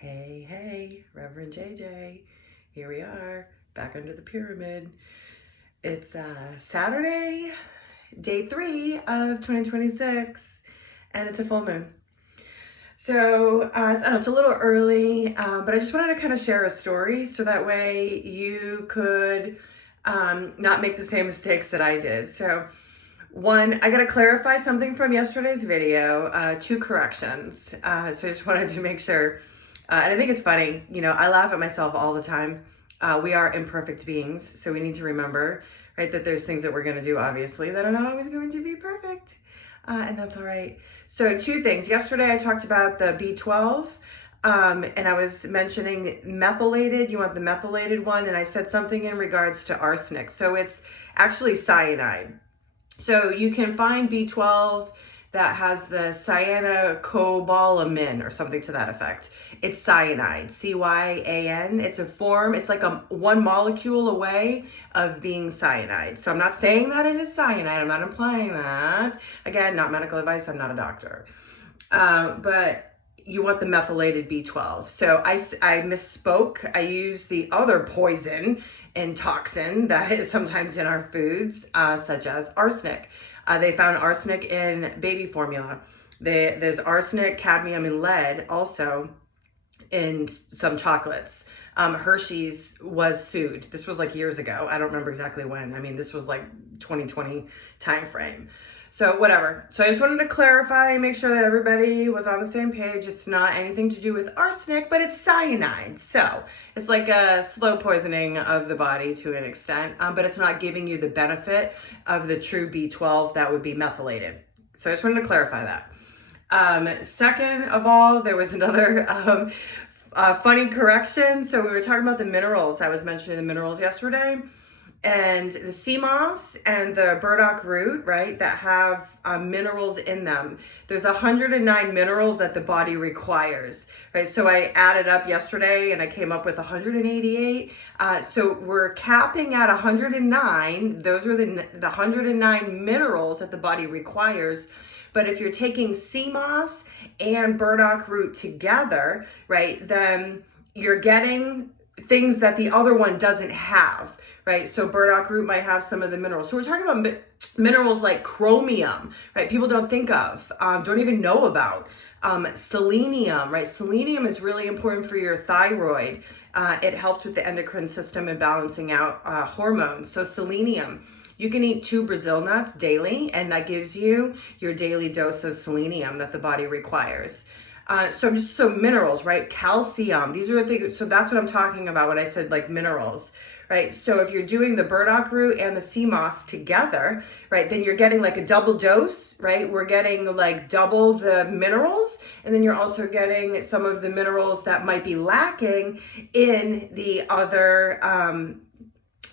Hey, hey, Reverend JJ. Here we are, back under the pyramid. It's Saturday, day 3 of 2026, and it's a full moon. So I know it's a little early, but I just wanted to kind of share a story so that way you could not make the same mistakes that I did. So one, I got to clarify something from yesterday's video, 2 corrections. So I just wanted to make sure. And I think it's funny, I laugh at myself all the time. We are imperfect beings, so we need to remember, right, that there's things that we're going to do, obviously, that are not always going to be perfect. And that's all right. So 2 things. Yesterday, I talked about the B12, and I was mentioning methylated. You want the methylated one, and I said something in regards to arsenic. So it's actually cyanide. So you can find B12 that has the cyanocobalamin or something to that effect. It's cyanide, C-Y-A-N. It's a form, it's like one molecule away of being cyanide. So I'm not saying that it is cyanide, I'm not implying that. Again, not medical advice, I'm not a doctor. But you want the methylated B12. So I misspoke. I used the other poison and toxin that is sometimes in our foods, such as arsenic. They found arsenic in baby formula. There's arsenic, cadmium, and lead also in some chocolates. Hershey's was sued. This was like years ago. I don't remember exactly when. I mean, this was like 2020 timeframe. So whatever. So I just wanted to clarify, make sure that everybody was on the same page. It's not anything to do with arsenic, but it's cyanide. So it's like a slow poisoning of the body to an extent, but it's not giving you the benefit of the true B12 that would be methylated. So I just wanted to clarify that. Second of all, there was another funny correction. So we were talking about the minerals. I was mentioning the minerals yesterday. And the sea moss and the burdock root, right, that have minerals in them. There's 109 minerals that the body requires, right? So I added up yesterday and I came up with 188. So we're capping at 109. Those are the 109 minerals that the body requires. But if you're taking sea moss and burdock root together, right, then you're getting things that the other one doesn't have. Right, so burdock root might have some of the minerals. So we're talking about minerals like chromium, right? People don't think of, don't even know about. Selenium, right? Selenium is really important for your thyroid. It helps with the endocrine system and balancing out hormones. So selenium, you can eat 2 Brazil nuts daily, and that gives you your daily dose of selenium that the body requires. So minerals, right? Calcium, these are the things. So that's what I'm talking about when I said like minerals. Right, so if you're doing the burdock root and the sea moss together, right, then you're getting like a double dose, right? We're getting like double the minerals, and then you're also getting some of the minerals that might be lacking in the other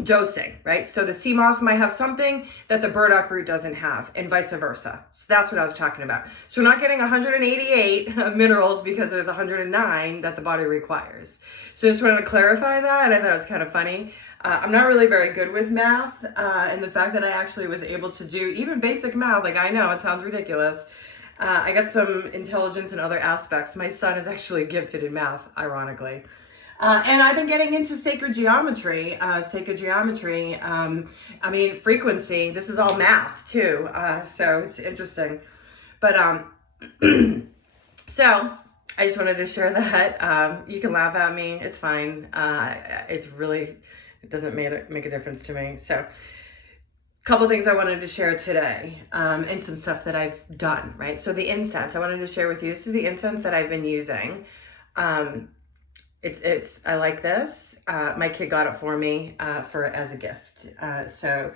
dosing, right? So the sea moss might have something that the burdock root doesn't have, and vice versa. So that's what I was talking about. So we're not getting 188 minerals because there's 109 that the body requires. So I just wanted to clarify that, and I thought it was kind of funny. I'm not really very good with math, and the fact that I actually was able to do even basic math, like I know it sounds ridiculous. I got some intelligence in other aspects. My son is actually gifted in math, ironically. And I've been getting into sacred geometry, frequency. This is all math too. So it's interesting. But, so I just wanted to share that. You can laugh at me. It's fine. It doesn't make a difference to me. So a couple things I wanted to share today, and some stuff that I've done, right? So the incense I wanted to share with you. This is the incense that I've been using. I like this. My kid got it for me as a gift. So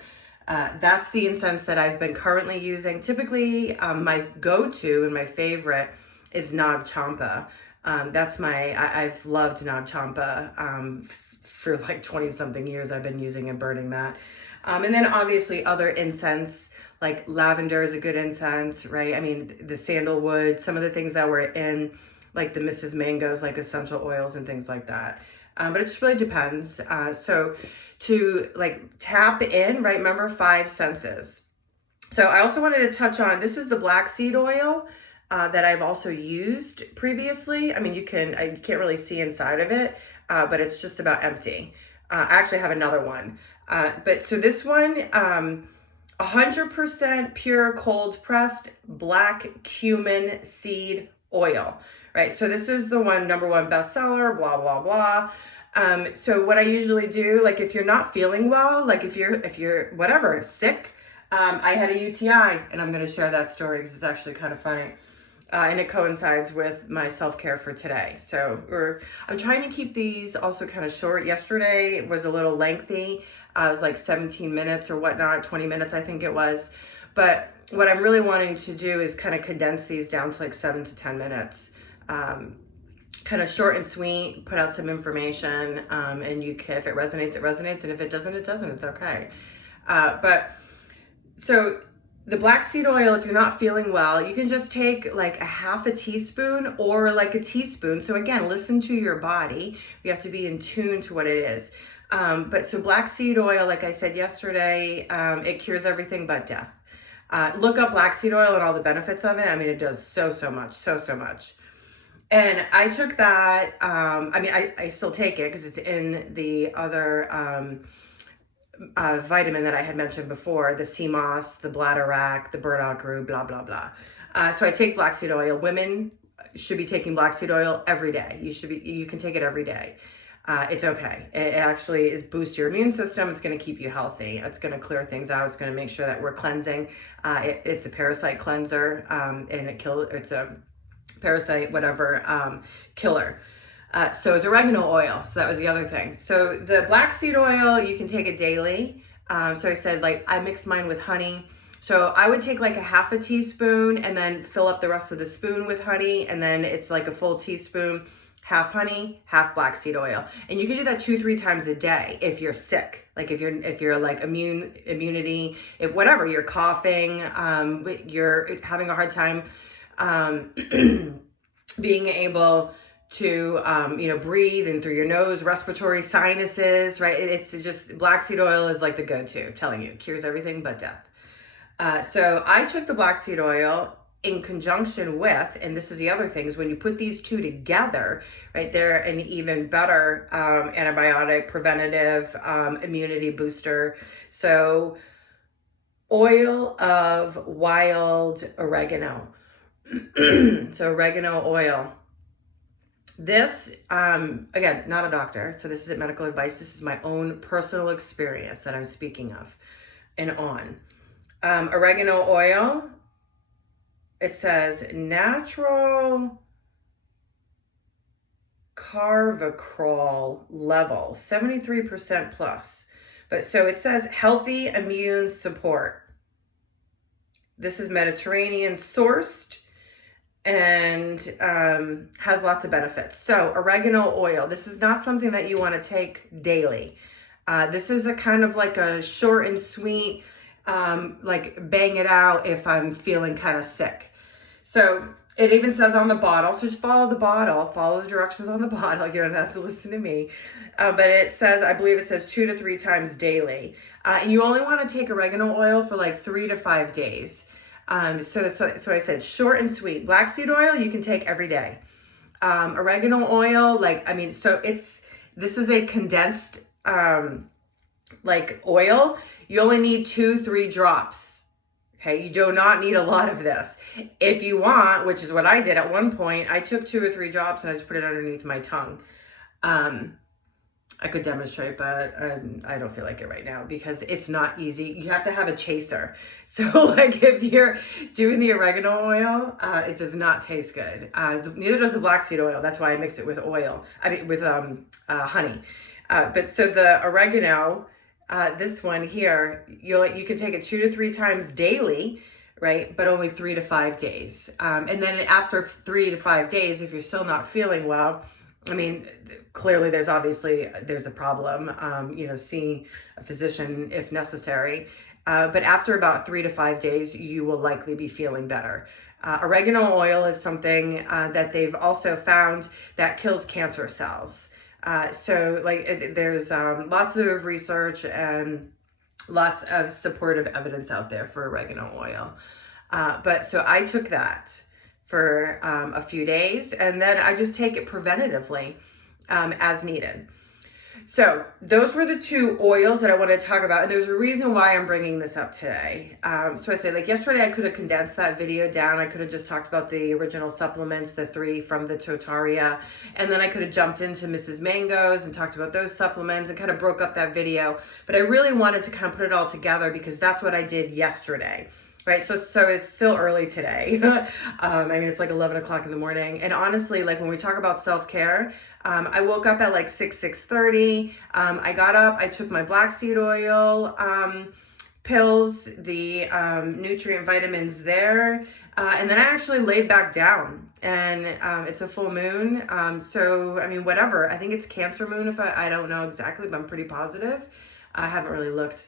that's the incense that I've been currently using. Typically, my go-to and my favorite is Nag Champa. I've loved Nag Champa for like 20 something years. I've been using and burning that. And then obviously other incense, like lavender is a good incense, right? I mean, the sandalwood, some of the things that were in like the Mrs. Mangoes, like essential oils and things like that. But it just really depends. So to like tap in, right? Remember 5 senses. So I also wanted to touch on, this is the black seed oil. that I've also used previously. I mean, you can't really see inside of it, but it's just about empty. I actually have another one. But so this one, 100% pure cold pressed black cumin seed oil, right? So this is the number one bestseller, blah, blah, blah. So what I usually do, like if you're not feeling well, like if you're whatever, sick, I had a UTI, and I'm going to share that story because it's actually kind of funny. And it coincides with my self-care for today. So I'm trying to keep these also kind of short. Yesterday it was a little lengthy. It was like 17 minutes or whatnot, 20 minutes I think it was. But what I'm really wanting to do is kind of condense these down to like 7 to 10 minutes. Kind of short and sweet, put out some information, and you can, if it resonates, it resonates, and if it doesn't, it doesn't. It's okay. So the black seed oil, if you're not feeling well, you can just take like a half a teaspoon or like a teaspoon. So again, listen to your body. You have to be in tune to what it is. But so black seed oil, like I said yesterday, it cures everything but death. Look up black seed oil and all the benefits of it. I mean, it does so much, so much. And I took that, I still take it because it's in the other vitamin that I had mentioned before, the sea moss, the bladderwrack, the burdock root, blah, blah, blah. So I take black seed oil. Women should be taking black seed oil every day. You can take it every day. It's okay. It actually boosts your immune system. It's going to keep you healthy. It's going to clear things out. It's going to make sure that we're cleansing. It's a parasite cleanser, and it's a parasite, whatever, killer. So it's oregano oil. So that was the other thing. So the black seed oil, you can take it daily. So I said, like, I mix mine with honey. So I would take like a half a teaspoon and then fill up the rest of the spoon with honey. And then it's like a full teaspoon, half honey, half black seed oil. And you can do that 2-3 times a day if you're sick. Like if you're like immunity, if whatever, you're coughing, you're having a hard time, being able to, breathe in through your nose, respiratory, sinuses, right? It's just, black seed oil is like the go-to, I'm telling you, cures everything but death. So I took the black seed oil in conjunction with, and this is the other thing, is when you put these two together, right, they're an even better antibiotic, preventative, immunity booster. So oil of wild oregano. So oregano oil. This, again, not a doctor, so this isn't medical advice. This is my own personal experience that I'm speaking of and on. Oregano oil, it says natural carvacrol level, 73% plus. But so it says healthy immune support. This is Mediterranean sourced and has lots of benefits. So oregano oil, this is not something that you want to take daily. This is a kind of like a short and sweet, like bang it out if I'm feeling kind of sick. So it even says on the bottle, so just follow the bottle, follow the directions on the bottle. You don't have to listen to me. But it says, I believe it says 2 to 3 times daily. And you only want to take oregano oil for like 3 to 5 days. So I said short and sweet. Black seed oil you can take every day. Oregano oil, this is a condensed like oil. You only need 2-3 drops. Okay, you do not need a lot of this. If you want, which is what I did at one point, I took 2 or 3 drops and I just put it underneath my tongue. I could demonstrate, but I don't feel like it right now because it's not easy. You have to have a chaser. So like if you're doing the oregano oil, it does not taste good. Neither does the black seed oil. That's why I mix it with honey. But so the oregano, this one here, you can take it 2 to 3 times daily, right? But only 3 to 5 days. And then after 3 to 5 days, if you're still not feeling well, I mean, clearly there's a problem, see a physician if necessary. But after about 3 to 5 days, you will likely be feeling better. Oregano oil is something that they've also found that kills cancer cells. There's lots of research and lots of supportive evidence out there for oregano oil. But so I took that for a few days, and then I just take it preventatively as needed. So those were the two oils that I wanted to talk about. And there's a reason why I'm bringing this up today. So I say, like yesterday, I could have condensed that video down. I could have just talked about the original supplements, the 3 from the Totaria. And then I could have jumped into Mrs. Mango's and talked about those supplements and kind of broke up that video. But I really wanted to kind of put it all together because that's what I did yesterday. Right. So it's still early today. I mean, it's like 11 o'clock in the morning. And honestly, like when we talk about self-care, I woke up at like 6:30. I got up, I took my black seed oil, pills, the nutrient vitamins there. And then I actually laid back down, and it's a full moon. So, I mean, whatever, I think it's Cancer moon. If I don't know exactly, but I'm pretty positive. I haven't really looked.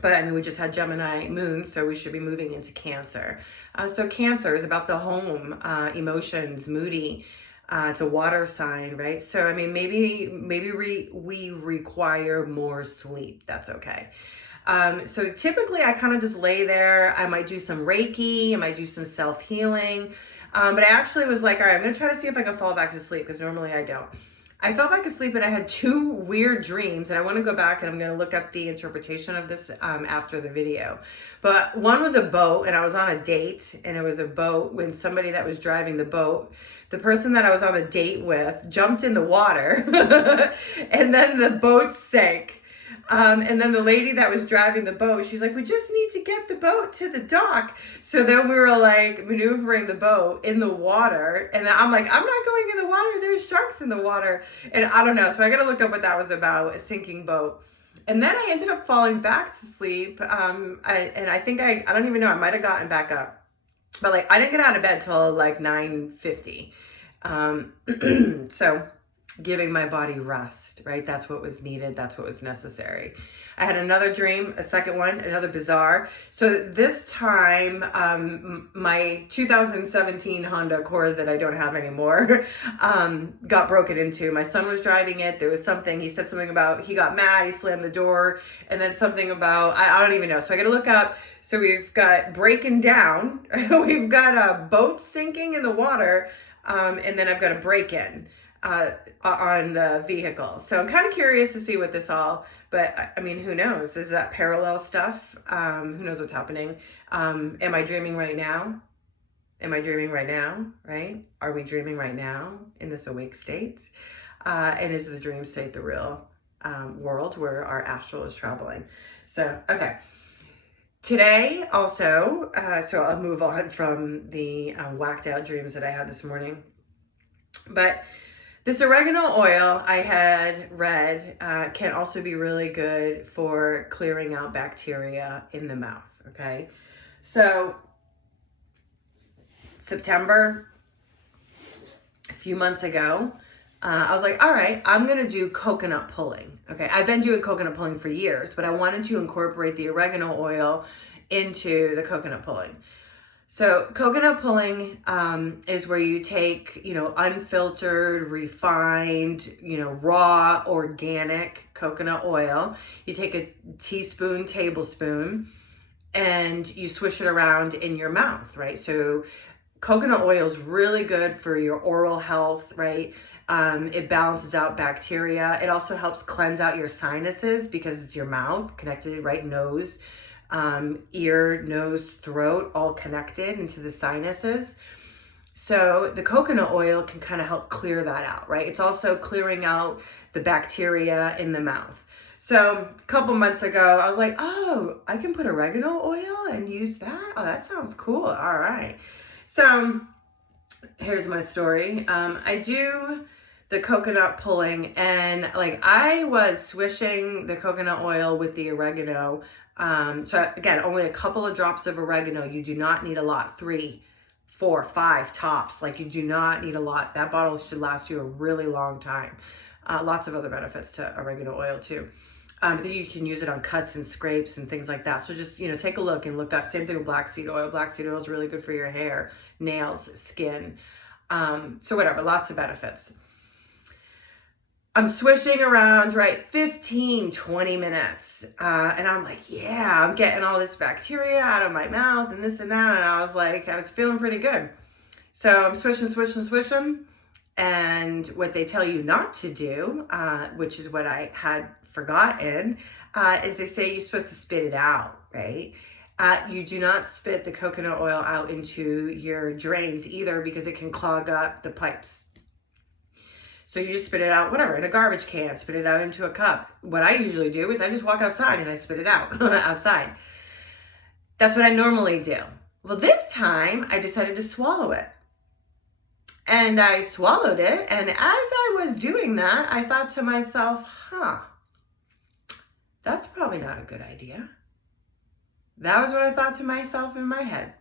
But I mean, we just had Gemini moon, so we should be moving into Cancer. So Cancer is about the home, emotions, moody. It's a water sign, right? So, I mean, maybe we require more sleep. That's okay. So typically I kind of just lay there. I might do some Reiki. I might do some self-healing. But I actually was like, all right, I'm going to try to see if I can fall back to sleep because normally I don't. I fell back asleep and I had 2 weird dreams, and I want to go back and I'm going to look up the interpretation of this after the video. But one was a boat, and I was on a date, and it was a boat when somebody that was driving the boat, the person that I was on a date with, jumped in the water and then the boat sank. And then the lady that was driving the boat, she's like, we just need to get the boat to the dock. So then we were like maneuvering the boat in the water. And then I'm like, I'm not going in the water. There's sharks in the water. And I don't know. So I got to look up what that was about, a sinking boat. And then I ended up falling back to sleep. I think I don't even know. I might have gotten back up. But like, I didn't get out of bed till like 9:50. So giving my body rest, right? That's what was needed. That's what was necessary. I had another dream, a second one, another bizarre. So this time, my 2017 Honda Accord that I don't have anymore, got broken into. My son was driving it. There was something, he said something about, he got mad, he slammed the door, and then something about, I don't even know. So I got to look up. So we've got breaking down. We've got a boat sinking in the water. And then I've got a break-in on the vehicle. So I'm kind of curious to see what this all, but I mean, who knows? Is that parallel stuff? Who knows what's happening? Am I dreaming right now? Am I dreaming right now? Right? Are we dreaming right now in this awake state? And is the dream state the real world where our astral is traveling? So, okay. Today also, so I'll move on from the whacked out dreams that I had this morning. But this oregano oil I had read can also be really good for clearing out bacteria in the mouth, okay? So September, a few months ago, I was like, all right, I'm going to do coconut pulling. Okay. I've been doing coconut pulling for years, but I wanted to incorporate the oregano oil into the coconut pulling. So coconut pulling is where you take, unfiltered, refined, raw, organic coconut oil. You take a teaspoon, tablespoon, and you swish it around in your mouth, right? So coconut oil is really good for your oral health, right? It balances out bacteria. It also helps cleanse out your sinuses because it's your mouth connected, right? Nose, ear, nose, throat, all connected into the sinuses. So the coconut oil can kind of help clear that out, right? It's also clearing out the bacteria in the mouth. So a couple months ago, I was like, oh, I can put oregano oil and use that? Oh, that sounds cool. All right. So here's my story. I do the coconut pulling, and like I was swishing the coconut oil with the oregano. So again, only a couple of drops of oregano. You do not need a lot. 3, 4, 5 tops. Like you do not need a lot. That bottle should last you a really long time. Lots of other benefits to oregano oil too. You can use it on cuts and scrapes and things like that. So just, take a look and look up. Same thing with black seed oil. Black seed oil is really good for your hair, nails, skin. So whatever, lots of benefits. I'm swishing around, right, 15, 20 minutes. And I'm like, yeah, I'm getting all this bacteria out of my mouth and this and that. And I was like, I was feeling pretty good. So I'm swishing. And what they tell you not to do, which is what I had forgotten, is they say you're supposed to spit it out, right? You do not spit the coconut oil out into your drains either, because it can clog up the pipes. So you just spit it out, whatever, in a garbage can, spit it out into a cup. What I usually do is I just walk outside and I spit it out outside. That's what I normally do. Well, this time I decided to swallow it. And I swallowed it. And as I was doing that, I thought to myself, that's probably not a good idea. That was what I thought to myself in my head.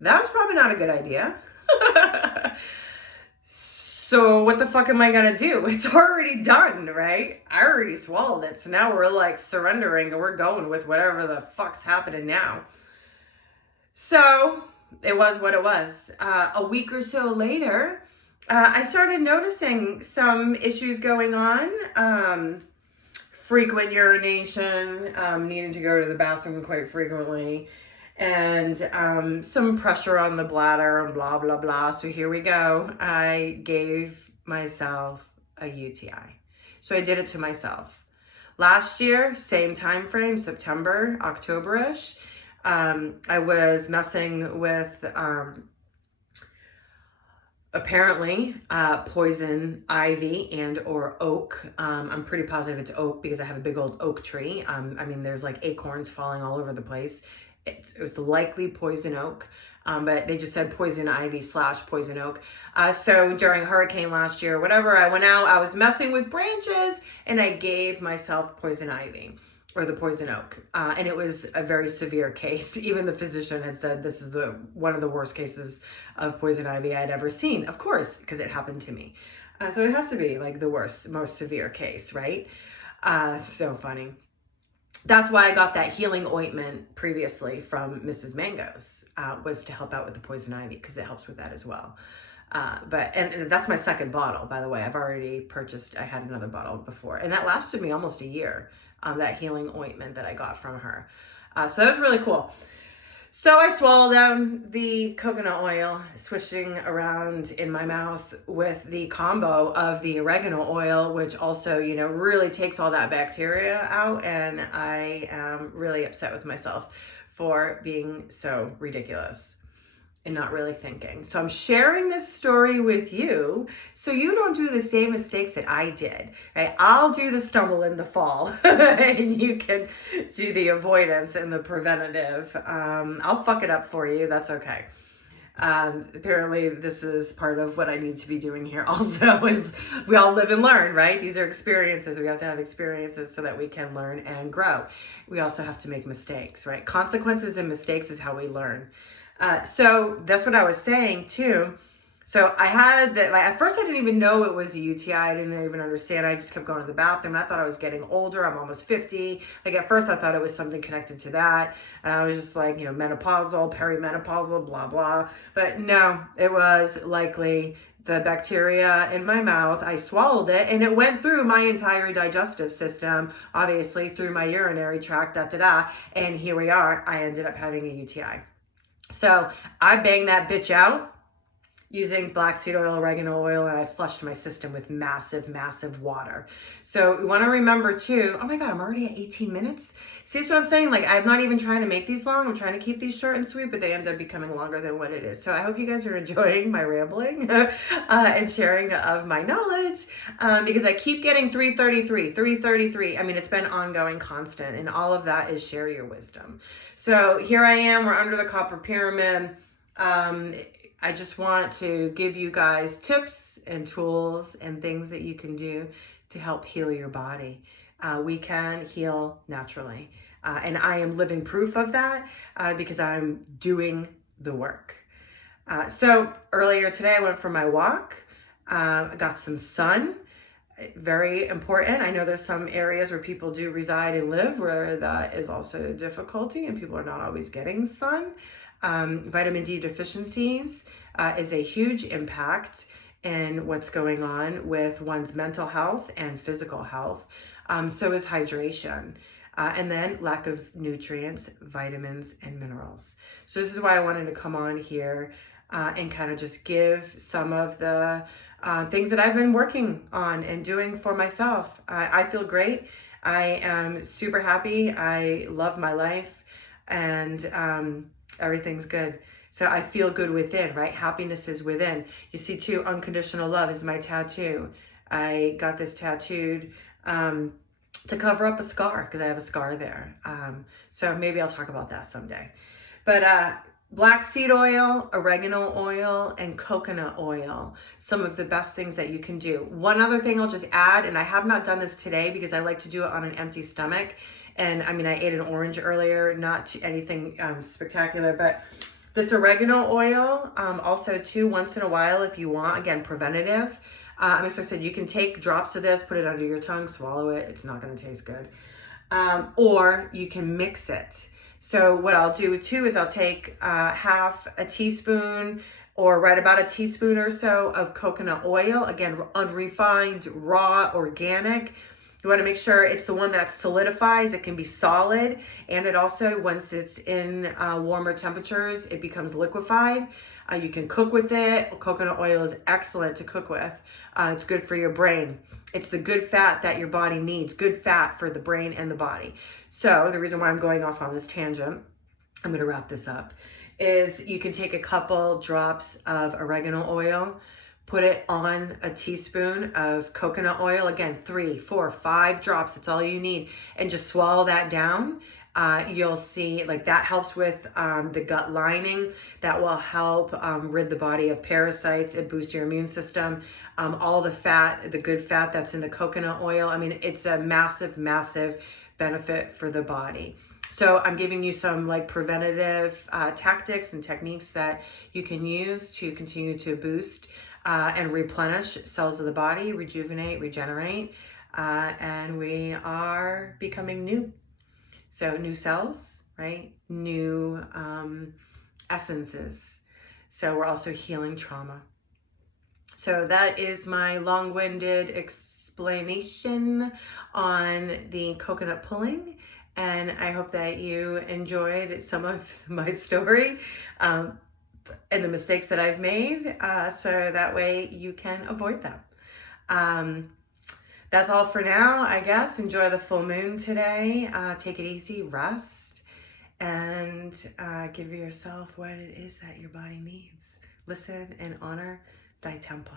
That was probably not a good idea. So what the fuck am I gonna do? It's already done, right? I already swallowed it. So now we're like surrendering and we're going with whatever the fuck's happening now. So it was what it was. A week or so later, I started noticing some issues going on. Frequent urination, needing to go to the bathroom quite frequently, and some pressure on the bladder and blah, blah, blah. So here we go. I gave myself a UTI. So I did it to myself. Last year, same time frame, September, October-ish, I was messing with apparently poison ivy and or oak. I'm pretty positive it's oak because I have a big old oak tree. I mean, there's like acorns falling all over the place. It was likely poison oak, but they just said poison ivy / poison oak. So during hurricane last year, whatever, I went out, I was messing with branches and I gave myself poison ivy or the poison oak. And it was a very severe case. Even the physician had said this is one of the worst cases of poison ivy I'd ever seen. Of course, because it happened to me. So it has to be like the worst, most severe case, right? So funny. That's why I got that healing ointment previously from Mrs. Mango's, was to help out with the poison ivy because it helps with that as well. And that's my second bottle, by the way. I've already purchased, I had another bottle before, and that lasted me almost a year, that healing ointment that I got from her. So that was really cool. So I swallowed down the coconut oil, swishing around in my mouth with the combo of the oregano oil, which also, really takes all that bacteria out. And I am really upset with myself for being so ridiculous and not really thinking. So I'm sharing this story with you so you don't do the same mistakes that I did, right? I'll do the stumble and the fall and you can do the avoidance and the preventative. I'll fuck it up for you. That's okay. Apparently this is part of what I need to be doing here also, is we all live and learn, right? These are experiences. We have to have experiences so that we can learn and grow. We also have to make mistakes, right? Consequences and mistakes is how we learn. So that's what I was saying too. So I had that, at first I didn't even know it was a UTI. I didn't even understand. I just kept going to the bathroom. I thought I was getting older. I'm almost 50. At first I thought it was something connected to that. And I was just like, menopausal, perimenopausal, blah, blah. But no, it was likely the bacteria in my mouth. I swallowed it and it went through my entire digestive system, obviously through my urinary tract, and here we are. I ended up having a UTI. So I banged that bitch out using black seed oil, oregano oil, and I flushed my system with massive, massive water. So we want to remember too, oh my God, I'm already at 18 minutes. See what I'm saying? I'm not even trying to make these long. I'm trying to keep these short and sweet, but they end up becoming longer than what it is. So I hope you guys are enjoying my rambling and sharing of my knowledge, because I keep getting 333. I mean, it's been ongoing, constant, and all of that is share your wisdom. So here I am, we're under the copper pyramid. I just want to give you guys tips and tools and things that you can do to help heal your body. We can heal naturally. And I am living proof of that because I'm doing the work. So earlier today, I went for my walk. I got some sun. Very important. I know there's some areas where people do reside and live where that is also a difficulty and people are not always getting sun. Vitamin D deficiencies is a huge impact in what's going on with one's mental health and physical health. So is hydration. And then lack of nutrients, vitamins, and minerals. So this is why I wanted to come on here and kind of just give some of the things that I've been working on and doing for myself. I feel great. I am super happy. I love my life, and everything's good. So I feel good within, right? Happiness is within. You see too, unconditional love is my tattoo. I got this tattooed to cover up a scar because I have a scar there. So maybe I'll talk about that someday. But black seed oil, oregano oil, and coconut oil, some of the best things that you can do. One other thing I'll just add, and I have not done this today because I like to do it on an empty stomach. And I mean, I ate an orange earlier, not anything spectacular, but this oregano oil, also too, once in a while if you want, again, preventative. I said you can take drops of this, put it under your tongue, swallow it. It's not going to taste good. Or you can mix it. So what I'll do too is I'll take half a teaspoon or right about a teaspoon or so of coconut oil. Again, unrefined, raw, organic. You want to make sure it's the one that solidifies. It can be solid. And it also, once it's in warmer temperatures, it becomes liquefied. You can cook with it. Coconut oil is excellent to cook with. It's good for your brain. It's the good fat that your body needs. Good fat for the brain and the body. So the reason why I'm going off on this tangent, I'm going to wrap this up, is you can take a couple drops of oregano oil, put it on a teaspoon of coconut oil. Again, 3, 4, 5 drops. That's all you need. And just swallow that down. You'll see like that helps with the gut lining. That will help rid the body of parasites. It boosts your immune system. All the fat, the good fat that's in the coconut oil. I mean, it's a massive, massive benefit for the body. So I'm giving you some like preventative tactics and techniques that you can use to continue to boost and replenish cells of the body, rejuvenate, regenerate, and we are becoming new. So new cells, right? New essences. So we're also healing trauma. So that is my long-winded explanation on the coconut pulling. And I hope that you enjoyed some of my story and the mistakes that I've made, so that way you can avoid them. That's all for now, I guess. Enjoy the full moon today. Take it easy, rest, and give yourself what it is that your body needs. Listen and honor thy temple.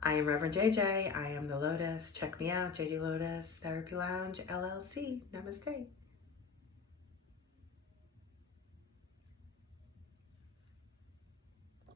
I am Reverend JJ. I am the Lotus. Check me out, JJ Lotus Therapy Lounge, LLC. Namaste.